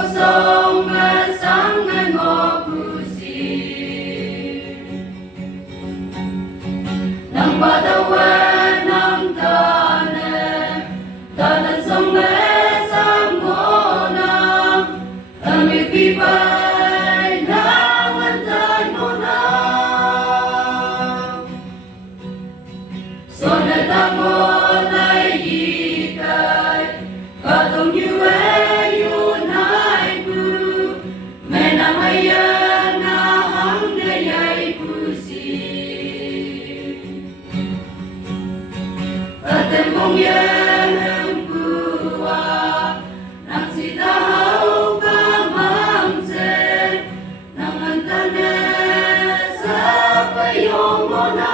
cuộc sống mà sáng ngày ngõ cũ xì nang ba đâu quên nang ta nè ta đang sống mẹ sáng ngõ nang ta mi pi bay nang anh ta ngõ nang so na ta ngõ lại gì cái và tổng như ấy yêu nai bu mẹ na mai na hang ne yai bu si atem mong yang bua nang sita hau pa mang se nang antane sa pa yong mona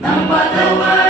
Nang ba